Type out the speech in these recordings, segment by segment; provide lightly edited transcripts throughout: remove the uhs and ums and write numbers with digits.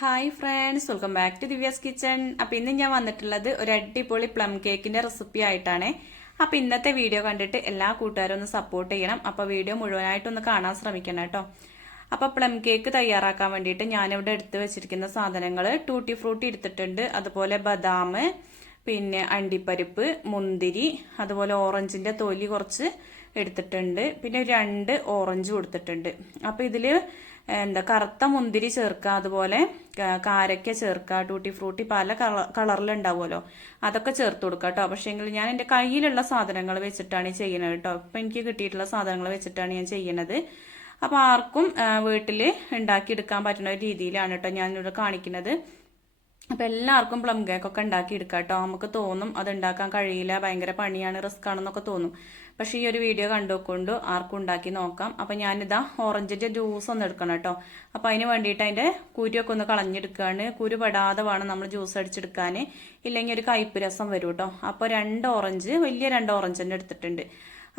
Hi friends, welcome back to Divya's kitchen. അപ്പം ഇന്ന് ഞാൻ വന്നിട്ടുള്ളത് ഒരു അടിപൊളി പ്ലം കേക്കിന്റെ റെസിപ്പി ആയിട്ടാണ്. അപ്പം ഇന്നത്തെ വീഡിയോ കണ്ടിട്ട് എല്ലാ കൂട്ടുകാരും ഒന്ന് സപ്പോർട്ട് ചെയ്യണം. അപ്പോൾ വീഡിയോ മുഴുവനായിട്ടൊന്ന് കാണാൻ ശ്രമിക്കണം കേട്ടോ. അപ്പോൾ പ്ലം കേക്ക് തയ്യാറാക്കാൻ വേണ്ടിയിട്ട് ഞാനിവിടെ എടുത്ത് വെച്ചിരിക്കുന്ന സാധനങ്ങൾ ടൂട്ടി ഫ്രൂട്ടി എടുത്തിട്ടുണ്ട്, അതുപോലെ ബദാം, പിന്നെ അണ്ടിപ്പരിപ്പ്, മുന്തിരി, അതുപോലെ ഓറഞ്ചിന്റെ തൊലി കുറച്ച് എടുത്തിട്ടുണ്ട്, പിന്നെ 2 ഓറഞ്ച് കൊടുത്തിട്ടുണ്ട്. അപ്പോൾ ഇതിൽ കറുത്ത മുന്തിരി ചേർക്കുക, അതുപോലെ കാരക്ക ചേർക്കുക, ടൂട്ടി ഫ്രൂട്ടി പല കളറിലുണ്ടാവുമല്ലോ, അതൊക്കെ ചേർത്ത് കൊടുക്കുക കേട്ടോ. പക്ഷേങ്കിൽ ഞാൻ എൻ്റെ കയ്യിലുള്ള സാധനങ്ങൾ വെച്ചിട്ടാണ് ചെയ്യുന്നത് കേട്ടോ. ഇപ്പം എനിക്ക് കിട്ടിയിട്ടുള്ള സാധനങ്ങൾ വെച്ചിട്ടാണ് ഞാൻ ചെയ്യുന്നത്. അപ്പോൾ ആർക്കും വീട്ടിൽ ഉണ്ടാക്കിയെടുക്കാൻ പറ്റുന്ന ഒരു രീതിയിലാണ് കേട്ടോ ഞാനിവിടെ കാണിക്കുന്നത്. അപ്പം എല്ലാവർക്കും പ്ലം കേക്കൊക്കെ ഉണ്ടാക്കി എടുക്കാം കേട്ടോ. നമുക്ക് തോന്നും അത് ഉണ്ടാക്കാൻ കഴിയില്ല, ഭയങ്കര പണിയാണ്, റിസ്ക് ആണെന്നൊക്കെ തോന്നും. പക്ഷെ ഈ ഒരു വീഡിയോ കണ്ടുകൊണ്ട് ആർക്കും ഉണ്ടാക്കി നോക്കാം. അപ്പം ഞാനിതാ ഓറഞ്ചിൻ്റെ ജ്യൂസ് ഒന്ന് എടുക്കണം കേട്ടോ. അപ്പം അതിന് വേണ്ടിയിട്ട് അതിൻ്റെ കുരുവൊക്കെ ഒന്ന് കളഞ്ഞെടുക്കുകയാണ്. കുരു പെടാതെ വേണം നമ്മൾ ജ്യൂസ് അടിച്ചെടുക്കാൻ, ഇല്ലെങ്കിൽ ഒരു കയ്പ്പ് രസം വരും കേട്ടോ. അപ്പോൾ 2 ഓറഞ്ച്, വലിയ 2 ഓറഞ്ച് തന്നെ എടുത്തിട്ടുണ്ട്.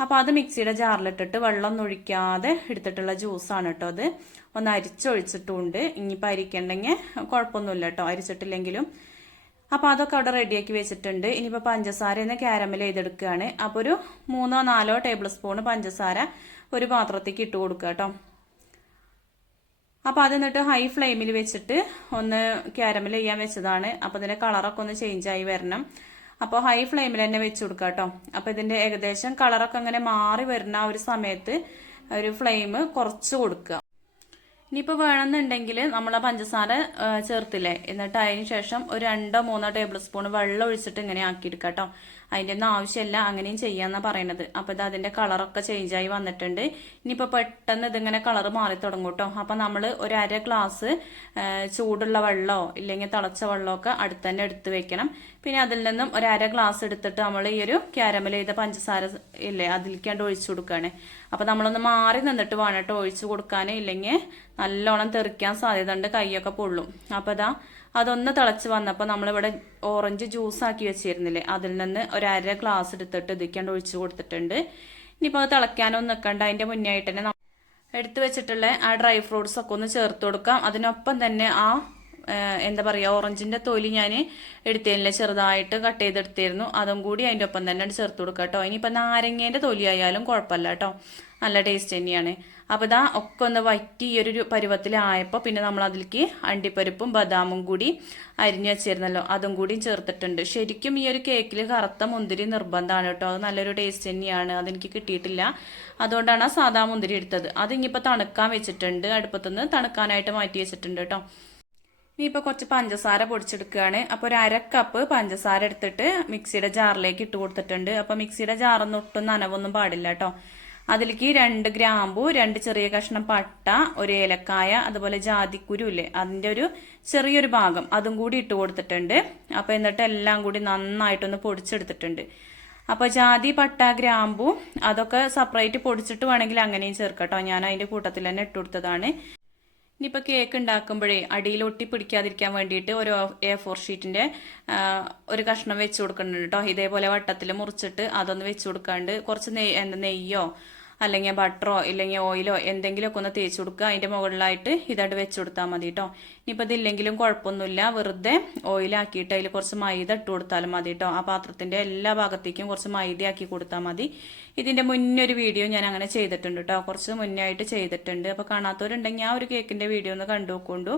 അപ്പോൾ അത് മിക്സിയുടെ ജാറിലിട്ടിട്ട് വെള്ളം ഒഴിക്കാതെ എടുത്തിട്ടുള്ള ജ്യൂസാണ് കേട്ടോ. അത് ഒന്ന് അരിച്ചൊഴിച്ചിട്ടുണ്ട്. ഇനിയിപ്പോൾ അരിക്കണ്ടെങ്കിൽ കുഴപ്പമൊന്നുമില്ല കേട്ടോ, അരിച്ചിട്ടില്ലെങ്കിലും. അപ്പോൾ അതൊക്കെ അവിടെ റെഡിയാക്കി വെച്ചിട്ടുണ്ട്. ഇനിയിപ്പോൾ പഞ്ചസാര ക്യാരമൽ ചെയ്തെടുക്കുകയാണ്. അപ്പോൾ ഒരു 3-4 ടേബിൾ സ്പൂൺ പഞ്ചസാര ഒരു പാത്രത്തേക്ക് ഇട്ട് കൊടുക്കുക കേട്ടോ. അപ്പോൾ അത് എന്നിട്ട് ഹൈ ഫ്ലെയിമിൽ വെച്ചിട്ട് ഒന്ന് ക്യാരമൽ ചെയ്യാൻ വെച്ചതാണ്. അപ്പോൾ ഇതിൻ്റെ കളറൊക്കെ ഒന്ന് ചേഞ്ചായി വരണം. അപ്പോൾ ഹൈ ഫ്ലെയിമിൽ തന്നെ വെച്ച് കൊടുക്കുക കേട്ടോ. അപ്പോൾ ഇതിൻ്റെ ഏകദേശം കളറൊക്കെ അങ്ങനെ മാറി വരുന്ന ആ ഒരു സമയത്ത് ഒരു ഫ്ലെയിം കുറച്ച് കൊടുക്കുക. ഇനിയിപ്പോൾ വേണമെന്നുണ്ടെങ്കിൽ നമ്മൾ ആ പഞ്ചസാര ചേർത്തില്ലേ, എന്നിട്ട് അതിന് ശേഷം ഒരു 2-3 ടേബിൾ സ്പൂൺ വെള്ളം ഒഴിച്ചിട്ട് ഇങ്ങനെ ആക്കിയെടുക്കുക കേട്ടോ. അതിൻ്റെ ഒന്നും ആവശ്യമില്ല, അങ്ങനെയും ചെയ്യാമെന്നാണ് പറയണത്. അപ്പോൾ ഇത് അതിൻ്റെ കളറൊക്കെ ചേഞ്ചായി വന്നിട്ടുണ്ട്. ഇനിയിപ്പോൾ പെട്ടെന്ന് ഇതിങ്ങനെ കളർ മാറി തുടങ്ങും കേട്ടോ. അപ്പോൾ നമ്മൾ ഒരു 1/2 ഗ്ലാസ് ചൂടുള്ള വെള്ളമോ ഇല്ലെങ്കിൽ തിളച്ച വെള്ളമൊക്കെ അടുത്ത് തന്നെ എടുത്ത് വെക്കണം. പിന്നെ അതിൽ നിന്നും ഒരു 1/2 ഗ്ലാസ് എടുത്തിട്ട് നമ്മൾ ഈ ഒരു ക്യാരമൽ ചെയ്ത പഞ്ചസാര ഇല്ലേ അതിലേക്കാണ്ട് ഒഴിച്ചു കൊടുക്കുകയാണ്. അപ്പോൾ നമ്മളൊന്ന് മാറി നിന്നിട്ട് വേണം കേട്ടോ ഒഴിച്ചു കൊടുക്കാൻ, ഇല്ലെങ്കിൽ നല്ലോണം തെറിക്കാൻ സാധ്യത ഉണ്ട്, കൈയൊക്കെ പൊള്ളും. അപ്പോൾ അതൊന്ന് തിളച്ച് വന്നപ്പോൾ നമ്മളിവിടെ ഓറഞ്ച് ജ്യൂസ് ആക്കി വെച്ചിരുന്നില്ലേ, അതിൽ നിന്ന് ഒരു 1/2 ഗ്ലാസ് എടുത്തിട്ട് ഇതിക്കാണ്ട് ഒഴിച്ചു കൊടുത്തിട്ടുണ്ട്. ഇനിയിപ്പോൾ അത് തിളയ്ക്കാനൊന്നും നിൽക്കണ്ട, അതിൻ്റെ മുന്നായിട്ട് തന്നെ എടുത്തു വെച്ചിട്ടുള്ള ആ ഡ്രൈ ഫ്രൂട്ട്സ് ഒക്കെ ഒന്ന് ചേർത്ത് കൊടുക്കാം. അതിനൊപ്പം തന്നെ ആ എന്താ പറയുക, ഓറഞ്ചിൻ്റെ തൊലി ഞാൻ എടുത്തതില്ല, ചെറുതായിട്ട് കട്ട് ചെയ്തെടുത്തിരുന്നു, അതും കൂടി അതിൻ്റെ ഒപ്പം തന്നെ ചേർത്ത് കൊടുക്കാം കേട്ടോ. ഇനിയിപ്പോൾ നാരങ്ങേൻ്റെ തൊലി ആയാലും കുഴപ്പമില്ല കേട്ടോ, നല്ല ടേസ്റ്റ് തന്നെയാണ്. അപ്പോൾ ഇതാ ഒക്കെ ഒന്ന് വറ്റി ഈ ഒരു പരുവത്തിലായപ്പോൾ പിന്നെ നമ്മൾ അതിലേക്ക് അണ്ടിപ്പരിപ്പും ബദാമും കൂടി അരിഞ്ഞു വെച്ചിരുന്നല്ലോ, അതും കൂടി ചേർത്തിട്ടുണ്ട്. ശരിക്കും ഈ ഒരു കേക്കിൽ കറുത്ത മുന്തിരി നിർബന്ധമാണ് കേട്ടോ, അത് നല്ലൊരു ടേസ്റ്റ് തന്നെയാണ്. അതെനിക്ക് കിട്ടിയിട്ടില്ല, അതുകൊണ്ടാണ് ആ സാധാ മുന്തിരി എടുത്തത്. അതിനിപ്പോൾ തണുക്കാൻ വെച്ചിട്ടുണ്ട്, അടുപ്പത്തുനിന്ന് തണുക്കാനായിട്ട് മാറ്റി വെച്ചിട്ടുണ്ട് കേട്ടോ. ഇനിയിപ്പോൾ കുറച്ച് പഞ്ചസാര പൊടിച്ചെടുക്കുകയാണ്. അപ്പോൾ ഒരു 1/2 കപ്പ് പഞ്ചസാര എടുത്തിട്ട് മിക്സിയുടെ ജാറിലേക്ക് ഇട്ട് കൊടുത്തിട്ടുണ്ട്. അപ്പോൾ മിക്സിയുടെ ജാറൊന്നും ഒട്ടും നനവൊന്നും പാടില്ല കേട്ടോ. അതിലേക്ക് 2 ഗ്രാമ്പു, 2 ചെറിയ കഷ്ണം പട്ട, ഒരു ഏലക്കായ, അതുപോലെ ജാതിക്കുരു ഇല്ലേ അതിൻ്റെ ഒരു ചെറിയൊരു ഭാഗം അതും കൂടി ഇട്ട് കൊടുത്തിട്ടുണ്ട്. അപ്പോൾ എന്നിട്ട് എല്ലാം കൂടി നന്നായിട്ടൊന്ന് പൊടിച്ചെടുത്തിട്ടുണ്ട്. അപ്പോൾ ജാതി, പട്ട, ഗ്രാമ്പു അതൊക്കെ സെപ്പറേറ്റ് പൊടിച്ചിട്ട് വേണമെങ്കിൽ അങ്ങനെയും ചേർക്കട്ടോ, ഞാൻ അതിൻ്റെ കൂട്ടത്തിൽ തന്നെ ഇട്ട് കൊടുത്തതാണ്. ഇനിയിപ്പോൾ കേക്ക് ഉണ്ടാക്കുമ്പോഴേ അടിയിൽ ഒട്ടി പിടിക്കാതിരിക്കാൻ വേണ്ടിയിട്ട് ഒരു A4 ഷീറ്റിൻ്റെ ഒരു കഷ്ണം വെച്ച് കൊടുക്കുന്നുണ്ട് കേട്ടോ. ഇതേപോലെ വട്ടത്തിൽ മുറിച്ചിട്ട് അതൊന്ന് വെച്ച് കൊടുക്കാണ്ട് കുറച്ച് നെയ്യോ അല്ലെങ്കിൽ ബട്ടറോ ഇല്ലെങ്കിൽ ഓയിലോ എന്തെങ്കിലുമൊക്കെ ഒന്ന് തേച്ച് കൊടുക്കുക. അതിൻ്റെ മുകളിലായിട്ട് ഇതായിട്ട് വെച്ച് കൊടുത്താൽ മതി കേട്ടോ. ഇനിയിപ്പോൾ ഇതില്ലെങ്കിലും കുഴപ്പമൊന്നുമില്ല, വെറുതെ ഓയിലാക്കിയിട്ട് അതിൽ കുറച്ച് മൈദ ഇട്ട് കൊടുത്താലും മതി കേട്ടോ. ആ പാത്രത്തിൻ്റെ എല്ലാ ഭാഗത്തേക്കും കുറച്ച് മൈദയാക്കി കൊടുത്താൽ മതി. ഇതിൻ്റെ മുന്നൊരു വീഡിയോ ഞാൻ അങ്ങനെ ചെയ്തിട്ടുണ്ട് കേട്ടോ, കുറച്ച് മുന്നായിട്ട് ചെയ്തിട്ടുണ്ട്. അപ്പോൾ കാണാത്തവരുണ്ടെങ്കിൽ ആ ഒരു കേക്കിൻ്റെ വീഡിയോ ഒന്ന് കണ്ടു നോക്കൊണ്ടു.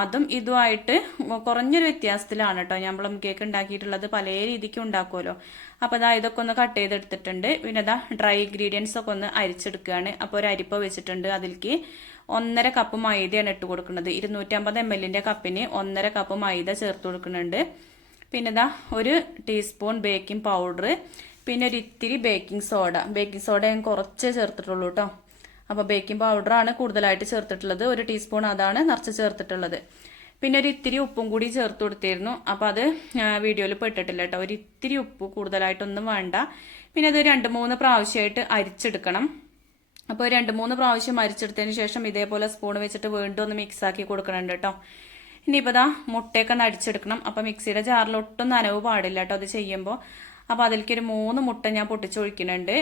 അതും ഇതുമായിട്ട് കുറഞ്ഞൊരു വ്യത്യാസത്തിലാണ് കേട്ടോ ഞാൻ പ്ലം കേക്ക് ഉണ്ടാക്കിയിട്ടുള്ളത്. പല രീതിക്കും ഉണ്ടാക്കുമല്ലോ. അപ്പോൾ ഇതൊക്കെ ഒന്ന് കട്ട് ചെയ്തെടുത്തിട്ടുണ്ട്. പിന്നെ ഡ്രൈ ഇൻഗ്രീഡിയൻസ് ഒക്കെ ഒന്ന് അരിച്ചെടുക്കുകയാണ്. അപ്പോൾ ഒരു അരിപ്പ വെച്ചിട്ടുണ്ട്, അതിലേക്ക് 1.5 കപ്പ് മൈദയാണ് ഇട്ട് കൊടുക്കുന്നത്. 250 ml കപ്പിന് 1.5 കപ്പ് മൈദ ചേർത്ത് കൊടുക്കുന്നുണ്ട്. പിന്നെ 1 ടീസ്പൂൺ ബേക്കിംഗ് പൗഡർ, പിന്നെ ഒരു ഇത്തിരി ബേക്കിംഗ് സോഡ ഞാൻ കുറച്ചേ ചേർത്തിട്ടുള്ളൂ കേട്ടോ. അപ്പോൾ ബേക്കിംഗ് പൗഡറാണ് കൂടുതലായിട്ട് ചേർത്തിട്ടുള്ളത്, 1 ടീസ്പൂൺ അതാണ് നിറച്ച് ചേർത്തിട്ടുള്ളത്. പിന്നെ ഒരു ഇത്തിരി ഉപ്പും കൂടി ചേർത്ത് കൊടുത്തിരുന്നു. അപ്പോൾ അത് വീഡിയോയിൽ പെട്ടിട്ടില്ല കേട്ടോ, ഒരു ഇത്തിരി ഉപ്പ്, കൂടുതലായിട്ടൊന്നും വേണ്ട. പിന്നെ അത് 2-3 പ്രാവശ്യമായിട്ട് അരിച്ചെടുക്കണം. അപ്പോൾ 2-3 പ്രാവശ്യം അരിച്ചെടുത്തതിന് ശേഷം ഇതേപോലെ സ്പൂൺ വെച്ചിട്ട് വീണ്ടും ഒന്ന് മിക്സാക്കി കൊടുക്കണുണ്ട് കേട്ടോ. ഇനിയിപ്പോൾ മുട്ടയൊക്കെ അടിച്ചെടുക്കണം. അപ്പോൾ മിക്സിയുടെ ജാറിൽ ഒട്ടും നനവ് പാടില്ല കേട്ടോ അത് ചെയ്യുമ്പോൾ. അപ്പോൾ അതിലേക്ക് ഒരു 3 മുട്ട ഞാൻ പൊട്ടിച്ചൊഴിക്കുന്നുണ്ട്.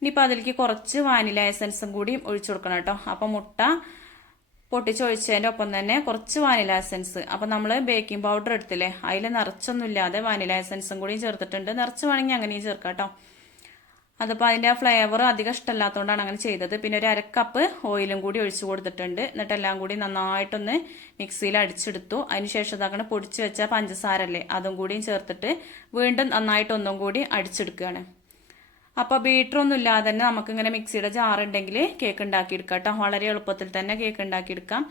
ഇനിയിപ്പോൾ അതിലേക്ക് കുറച്ച് വാനില എസൻസും കൂടി ഒഴിച്ചു കൊടുക്കണം കേട്ടോ. അപ്പോൾ മുട്ട പൊട്ടിച്ചൊഴിച്ചതിൻ്റെ ഒപ്പം തന്നെ കുറച്ച് വാനില എസൻസ്. അപ്പം നമ്മൾ ബേക്കിംഗ് പൗഡർ എടുത്തില്ലേ, അതിൽ നിറച്ചൊന്നും ഇല്ലാതെ വാനില എസൻസും കൂടി ചേർത്തിട്ടുണ്ട്. നിറച്ച് വേണമെങ്കിൽ അങ്ങനെയും ചേർക്കാം കേട്ടോ. അതിപ്പോൾ അതിൻ്റെ ഫ്ലേവർ അധികം ഇഷ്ടമല്ലാത്തതുകൊണ്ടാണ് അങ്ങനെ ചെയ്തത്. പിന്നെ ഒരു അരക്കപ്പ് ഓയിലും കൂടി ഒഴിച്ചു കൊടുത്തിട്ടുണ്ട്. എന്നിട്ട് എല്ലാം കൂടി നന്നായിട്ടൊന്ന് മിക്സിയിൽ അടിച്ചെടുത്തു. അതിനുശേഷം ഇതാക്കണം പൊടിച്ച് വെച്ച പഞ്ചസാരല്ലേ, അതും കൂടിയും ചേർത്തിട്ട് വീണ്ടും നന്നായിട്ടൊന്നും കൂടി അടിച്ചെടുക്കുകയാണ്. അപ്പോൾ ബീറ്ററൊന്നും ഇല്ലാതെ തന്നെ നമുക്കിങ്ങനെ മിക്സിയുടെ ജാറുണ്ടെങ്കിൽ കേക്ക് ഉണ്ടാക്കിയെടുക്കാം കേട്ടോ. വളരെ എളുപ്പത്തിൽ തന്നെ കേക്ക് ഉണ്ടാക്കിയെടുക്കാം.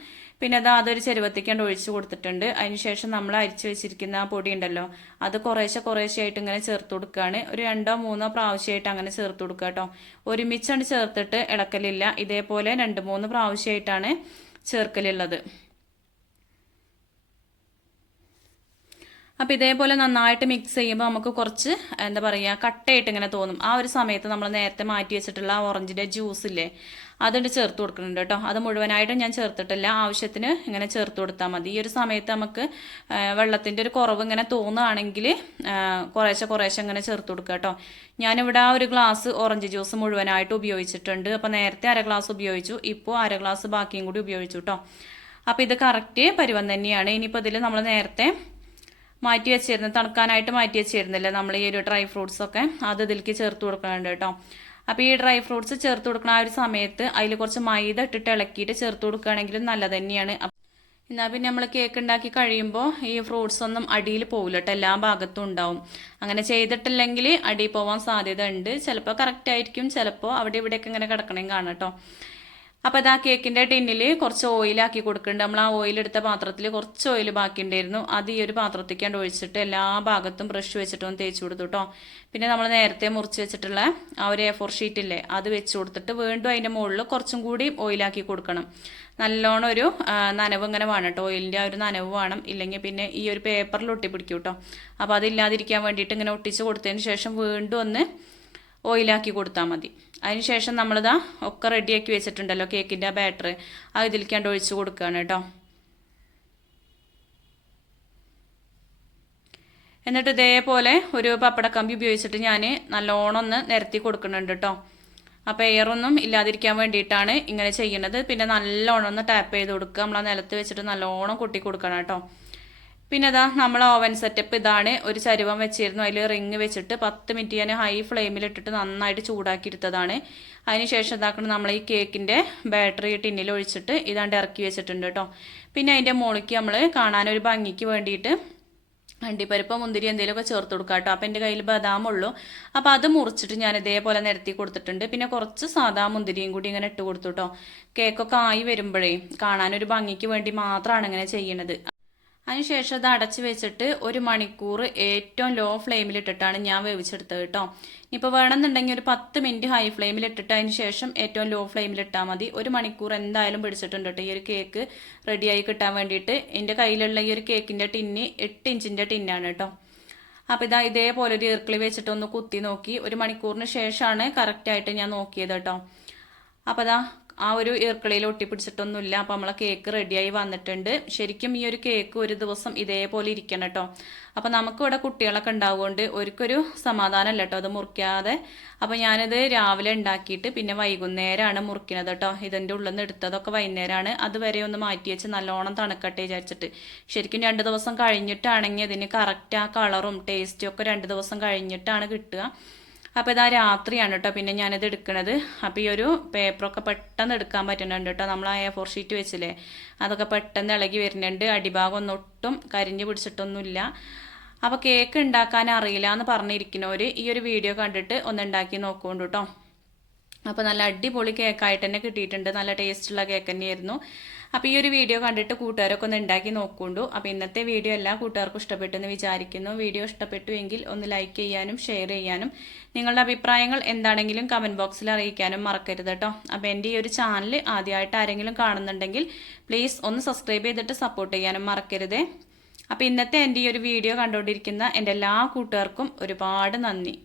പിന്നെ അതൊരു ചെരുവത്തിക്കാണ്ട് ഒഴിച്ചു കൊടുത്തിട്ടുണ്ട്. അതിനുശേഷം നമ്മൾ അരിച്ചു വെച്ചിരിക്കുന്ന ആ പൊടി ഉണ്ടല്ലോ, അത് കുറേശ്ശെയായിട്ട് ഇങ്ങനെ ചേർത്ത് കൊടുക്കുകയാണ്. ഒരു 2 or 3 പ്രാവശ്യമായിട്ട് അങ്ങനെ ചേർത്ത് കൊടുക്കുക കേട്ടോ. ഒരുമിച്ചാണ് ചേർത്തിട്ട് ഇളക്കലില്ല. ഇതേപോലെ 2-3 പ്രാവശ്യമായിട്ടാണ് ചേർക്കലുള്ളത്. അപ്പോൾ ഇതേപോലെ നന്നായിട്ട് മിക്സ് ചെയ്യുമ്പോൾ നമുക്ക് കുറച്ച് എന്താ പറയുക കട്ടയായിട്ട് ഇങ്ങനെ തോന്നും. ആ ഒരു സമയത്ത് നമ്മൾ നേരത്തെ മാറ്റി വെച്ചിട്ടുള്ള ഓറഞ്ചിൻ്റെ ജ്യൂസ് ഇല്ലേ, അതുകൊണ്ട് ചേർത്ത് കൊടുക്കുന്നുണ്ട് കേട്ടോ. അത് മുഴുവനായിട്ടും ഞാൻ ചേർത്തിട്ടില്ല, ആവശ്യത്തിന് ഇങ്ങനെ ചേർത്ത് കൊടുത്താൽ മതി. ഈ ഒരു സമയത്ത് നമുക്ക് വെള്ളത്തിൻ്റെ ഒരു കുറവ് ഇങ്ങനെ തോന്നുകയാണെങ്കിൽ കുറേശ്ശെ ഇങ്ങനെ ചേർത്ത് കൊടുക്കുക കേട്ടോ. ഞാനിവിടെ ആ ഒരു ഗ്ലാസ് ഓറഞ്ച് ജ്യൂസ് മുഴുവനായിട്ട് ഉപയോഗിച്ചിട്ടുണ്ട്. അപ്പോൾ നേരത്തെ 1 ഗ്ലാസ് ഉപയോഗിച്ചു, ഇപ്പോൾ 1 ഗ്ലാസ് ബാക്കിയും കൂടി ഉപയോഗിച്ചു കേട്ടോ. അപ്പോൾ ഇത് കറക്റ്റ് പരുവം തന്നെയാണ്. ഇനിയിപ്പോൾ ഇതിൽ നമ്മൾ നേരത്തെ മാറ്റി വെച്ചിരുന്നു, തണുക്കാനായിട്ട് മാറ്റി വെച്ചിരുന്നില്ല നമ്മൾ ഈ ഒരു ഡ്രൈ ഫ്രൂട്ട്സ് ഒക്കെ, അത് ഇതിലേക്ക് ചേർത്ത് കൊടുക്കുന്നുണ്ട് കേട്ടോ. അപ്പോൾ ഈ ഡ്രൈ ഫ്രൂട്ട്സ് ചേർത്ത് കൊടുക്കുന്ന ആ ഒരു സമയത്ത് അതിൽ കുറച്ച് മൈദ ഇട്ടിട്ട് ഇളക്കിയിട്ട് ചേർത്ത് കൊടുക്കുകയാണെങ്കിലും നല്ലത് തന്നെയാണ്. എന്നാൽ പിന്നെ നമ്മൾ കേക്ക് ഉണ്ടാക്കി കഴിയുമ്പോൾ ഈ ഫ്രൂട്ട്സ് ഒന്നും അടിയിൽ പോകില്ല കേട്ടോ, എല്ലാ ഭാഗത്തും ഉണ്ടാവും. അങ്ങനെ ചെയ്തിട്ടില്ലെങ്കിൽ അടിയിൽ പോകാൻ സാധ്യത ഉണ്ട്. ചിലപ്പോൾ കറക്റ്റ് ആയിരിക്കും, ചിലപ്പോൾ അവിടെ ഇവിടെയൊക്കെ ഇങ്ങനെ കിടക്കണേം കാണാം കേട്ടോ. അപ്പോൾ ഇതാ കേക്കിൻ്റെ ടിന്നിൽ കുറച്ച് ഓയിലാക്കി കൊടുക്കുന്നുണ്ട്. നമ്മൾ ആ ഓയിലെടുത്ത പാത്രത്തിൽ കുറച്ച് ഓയിൽ ബാക്കിയുണ്ടായിരുന്നു, അത് ഈ ഒരു പാത്രത്തേക്കാണ്ട് ഒഴിച്ചിട്ട് എല്ലാ ഭാഗത്തും ബ്രഷ് വെച്ചിട്ടൊന്ന് തേച്ച് കൊടുത്തു കേട്ടോ. പിന്നെ നമ്മൾ നേരത്തെ മുറിച്ച് വെച്ചിട്ടുള്ള ആ ഒരു A4 ഷീറ്റില്ലേ, അത് വെച്ച് കൊടുത്തിട്ട് വീണ്ടും അതിൻ്റെ മുകളിൽ കുറച്ചും കൂടി ഓയിലാക്കി കൊടുക്കണം. നല്ലോണം ഒരു നനവ് ഇങ്ങനെ വേണം കേട്ടോ, ഓയിലിൻ്റെ ആ ഒരു നനവ് വേണം, ഇല്ലെങ്കിൽ പിന്നെ ഈ ഒരു പേപ്പറിൽ ഒട്ടിപ്പിടിക്കും കേട്ടോ. അപ്പോൾ അതില്ലാതിരിക്കാൻ വേണ്ടിയിട്ട് ഇങ്ങനെ ഒട്ടിച്ച് കൊടുത്തതിന് ശേഷം വീണ്ടും ഒന്ന് ഓയിലാക്കി കൊടുത്താൽ മതി. അതിനുശേഷം നമ്മളിതാ ഒക്കെ റെഡിയാക്കി വെച്ചിട്ടുണ്ടല്ലോ കേക്കിൻ്റെ ആ ബാറ്റർ, അത് ഇതിലേക്കാണ്ട് ഒഴിച്ച് കൊടുക്കുകയാണ് കേട്ടോ. എന്നിട്ട് ഇതേപോലെ ഒരു പപ്പടക്കമ്പി ഉപയോഗിച്ചിട്ട് ഞാൻ നല്ലോണം ഒന്ന് നിരത്തി കൊടുക്കുന്നുണ്ട് കേട്ടോ. അപ്പോൾ എയറൊന്നും ഇല്ലാതിരിക്കാൻ വേണ്ടിയിട്ടാണ് ഇങ്ങനെ ചെയ്യുന്നത്. പിന്നെ നല്ലോണം ഒന്ന് ടാപ്പ് ചെയ്ത് കൊടുക്കുക, നമ്മൾ ആ നിലത്ത് വെച്ചിട്ട് നല്ലോണം കൊട്ടി കൊടുക്കണം കേട്ടോ. പിന്നെ അതാ നമ്മൾ ഓവൻ സെറ്റപ്പ് ഇതാണ്. ഒരു ചരുവം വെച്ചിരുന്നു, അതിൽ റിങ് വെച്ചിട്ട് 10 മിനിറ്റ് ഞാൻ ഹൈ ഫ്ലെയിമിലിട്ടിട്ട് നന്നായിട്ട് ചൂടാക്കി എടുത്തതാണ്. അതിനുശേഷം ഇതാക്കണം നമ്മൾ ഈ കേക്കിൻ്റെ ബാറ്ററി ടിന്നിൽ ഒഴിച്ചിട്ട് ഇതാണ്ട് ഇറക്കി വെച്ചിട്ടുണ്ട് കേട്ടോ. പിന്നെ അതിൻ്റെ മുകളിലേക്ക് നമ്മൾ കാണാനൊരു ഭംഗിക്ക് വേണ്ടിയിട്ട് അണ്ടിപ്പരിപ്പ് മുന്തിരി എന്തെങ്കിലുമൊക്കെ ചേർത്ത് കൊടുക്കാം കേട്ടോ. അപ്പം എൻ്റെ കയ്യിൽ ബദാമുള്ളൂ, അപ്പോൾ അത് മുറിച്ചിട്ട് ഞാൻ ഇതേപോലെ നിരത്തി കൊടുത്തിട്ടുണ്ട്. പിന്നെ കുറച്ച് സാധാ മുന്തിരിയും കൂടി ഇങ്ങനെ ഇട്ട് കൊടുത്തു കേട്ടോ. കേക്കൊക്കെ ആയി വരുമ്പോഴേ കാണാനൊരു ഭംഗിക്ക് വേണ്ടി മാത്രമാണ് ഇങ്ങനെ ചെയ്യണത്. അതിനുശേഷം അത് അടച്ച് വെച്ചിട്ട് 1 മണിക്കൂർ ഏറ്റവും ലോ ഫ്ലെയിമിലിട്ടിട്ടാണ് ഞാൻ വേവിച്ചെടുത്തത് കേട്ടോ. ഇപ്പോൾ വേണമെന്നുണ്ടെങ്കിൽ ഒരു 10 മിനിറ്റ് ഹൈ ഫ്ലെയിമിലിട്ടിട്ട് അതിന് ശേഷം ഏറ്റവും ലോ ഫ്ലെയിമിലിട്ടാൽ മതി. 1 മണിക്കൂർ എന്തായാലും പിടിച്ചിട്ടുണ്ട് കേട്ടോ ഈ ഒരു കേക്ക് റെഡിയായി കിട്ടാൻ വേണ്ടിയിട്ട്. എൻ്റെ കയ്യിലുള്ള ഈ ഒരു കേക്കിൻ്റെ ടിന്ന് 8 ഇഞ്ചിൻ്റെ ടിന്നാണ് കേട്ടോ. അപ്പോൾ ഇതേപോലെ ഒരു ഇർക്കിളി വെച്ചിട്ടൊന്ന് കുത്തി നോക്കി. 1 മണിക്കൂറിന് ശേഷമാണ് കറക്റ്റായിട്ട് ഞാൻ നോക്കിയത് കേട്ടോ. അപ്പോൾ ആ ഒരു ഈർക്കിളിയിൽ ഒട്ടിപ്പിടിച്ചിട്ടൊന്നുമില്ല. അപ്പോൾ നമ്മളെ കേക്ക് റെഡിയായി വന്നിട്ടുണ്ട്. ശരിക്കും ഈ ഒരു കേക്ക് ഒരു ദിവസം ഇതേപോലെ ഇരിക്കണം കേട്ടോ. അപ്പോൾ നമുക്കിവിടെ കുട്ടികളൊക്കെ ഉണ്ടാവുകൊണ്ട് ഒരിക്കൊരു സമാധാനമല്ല കേട്ടോ അത് മുറിക്കാതെ. അപ്പോൾ ഞാനിത് രാവിലെ ഉണ്ടാക്കിയിട്ട് പിന്നെ വൈകുന്നേരമാണ് മുറിക്കുന്നത് കേട്ടോ. ഇതിൻ്റെ ഉള്ളിൽ നിന്ന് എടുത്തതൊക്കെ വൈകുന്നേരമാണ്. അതുവരെ ഒന്ന് മാറ്റി വെച്ച് നല്ലോണം തണുക്കട്ടെ വിചാരിച്ചിട്ട്. ശരിക്കും 2 ദിവസം കഴിഞ്ഞിട്ടാണെങ്കിൽ അതിന് കറക്റ്റ് ആ കളറും ടേസ്റ്റും ഒക്കെ 2 ദിവസം കഴിഞ്ഞിട്ടാണ് കിട്ടുക. അപ്പോൾ ഇതാ രാത്രിയാണ് കേട്ടോ പിന്നെ ഞാനിത് എടുക്കുന്നത്. അപ്പോൾ ഈ ഒരു പേപ്പറൊക്കെ പെട്ടെന്ന് എടുക്കാൻ പറ്റുന്നുണ്ട് കേട്ടോ. നമ്മൾ ആ A4 ഷീറ്റ് വെച്ചില്ലേ, അതൊക്കെ പെട്ടെന്ന് ഇളകി വരുന്നുണ്ട്. അടിഭാഗം ഒന്നും കരിഞ്ഞ് പിടിച്ചിട്ടൊന്നുമില്ല. അപ്പോൾ കേക്ക് ഉണ്ടാക്കാൻ അറിയില്ല എന്ന് പറഞ്ഞിരിക്കുന്നവർ ഈ ഒരു വീഡിയോ കണ്ടിട്ട് ഒന്ന് ഉണ്ടാക്കി നോക്കുന്നുണ്ട് കേട്ടോ. അപ്പോൾ നല്ല അടിപൊളി കേക്കായിട്ട് തന്നെ കിട്ടിയിട്ടുണ്ട്. നല്ല ടേസ്റ്റുള്ള കേക്ക് തന്നെയായിരുന്നു. അപ്പോൾ ഈ ഒരു വീഡിയോ കണ്ടിട്ട് കൂട്ടുകാരൊക്കെ ഒന്ന് ഉണ്ടാക്കി നോക്കുന്നുണ്ടു. അപ്പോൾ ഇന്നത്തെ വീഡിയോ എല്ലാ കൂട്ടുകാർക്കും ഇഷ്ടപ്പെട്ടെന്ന് വിചാരിക്കുന്നു. വീഡിയോ ഇഷ്ടപ്പെട്ടു എങ്കിൽ ഒന്ന് ലൈക്ക് ചെയ്യാനും ഷെയർ ചെയ്യാനും നിങ്ങളുടെ അഭിപ്രായങ്ങൾ എന്താണെങ്കിലും കമൻറ്റ് ബോക്സിൽ അറിയിക്കാനും മറക്കരുത് കേട്ടോ. അപ്പോൾ എൻ്റെ ഈ ഒരു ചാനൽ ആദ്യമായിട്ട് ആരെങ്കിലും കാണുന്നുണ്ടെങ്കിൽ പ്ലീസ് ഒന്ന് സബ്സ്ക്രൈബ് ചെയ്തിട്ട് സപ്പോർട്ട് ചെയ്യാനും മറക്കരുതേ. അപ്പോൾ ഇന്നത്തെ എൻ്റെ ഈ ഒരു വീഡിയോ കണ്ടുകൊണ്ടിരിക്കുന്ന എൻ്റെ എല്ലാ കൂട്ടുകാർക്കും ഒരുപാട് നന്ദി.